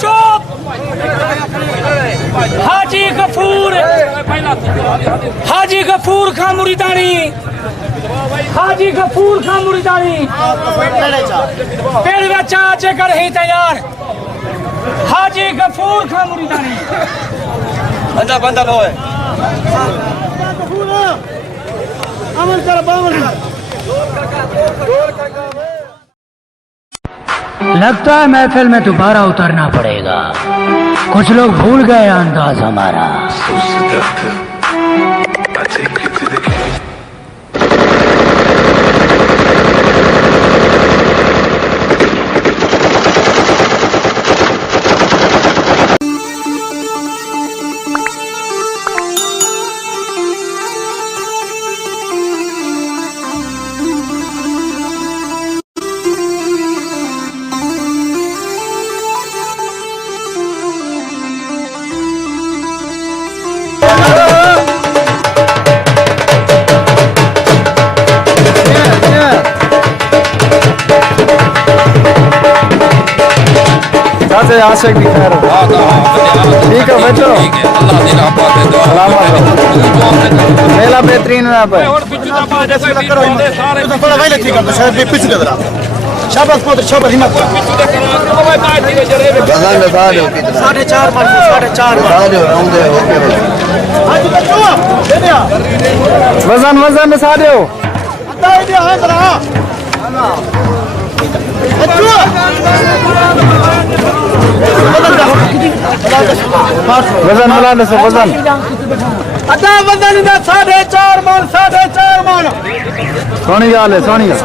चुप। हाजी गफूर, हाजी गफूर खां मुरीदानी, हाजी गफूर खां मुरीदानी पेड़ बच्चा चेकर ही तैयार। हाजी गफूर खां मुरीदानी बंदा बंदा लो है अमल कर बामल कर। लगता है महफिल में दोबारा उतरना पड़ेगा। कुछ लोग भूल गए अंदाज हमारा। आशिक भी खैर ठीक है बैठो। मेला बेहतरीन है यहाँ पर। शाबाश पुत्र शाबाश हिम्मत। 4.5 वजन वजन सा दो। वजन मिला दसो वजन। अदा वजन 4.5 मन 4.5 मन। सोनी गाल है सोनी गाल।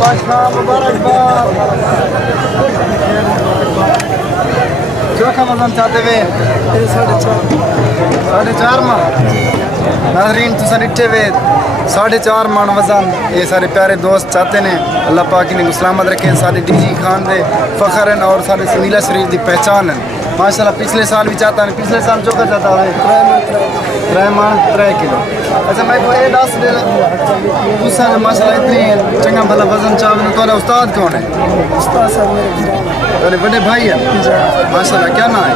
शाबाश मुबारकबाद चौथा वजन चाहते हुए 4.5 मन नाज़रीन तुसा डिठे वे 4.5 मन वजन ये सारे प्यारे दोस्त चाहते ने अल्लाह पाक इन्हें सलामत रखे सारे डीजी खान दे फखर हैं और सारे समीला शरीफ की पहचान है माशाल्लाह पिछले साल भी चाहता है पिछले साल चौका चाहता है 3 मन 3 किलो अच्छा मैं को ये दस दे तुसा माशाल्लाह इतनी चंगा भला वजन चावल तुम्हारा उस्ताद कौन है उस्ताद साहब मेरे तेरे बड़े भाई है माशाल्लाह क्या नाम है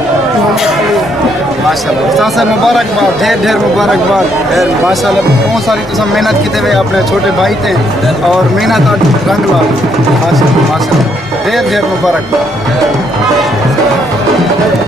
माशाल्लाह उस्ताद साहब मुबारकबाद ढेर मुबारकबाद माशाल्लाह बहुत सारी तुसा मेहनत की थे अपने छोटे भाई थे और मेहनत रंग ला माशाल्लाह ढेर मुबारकबाद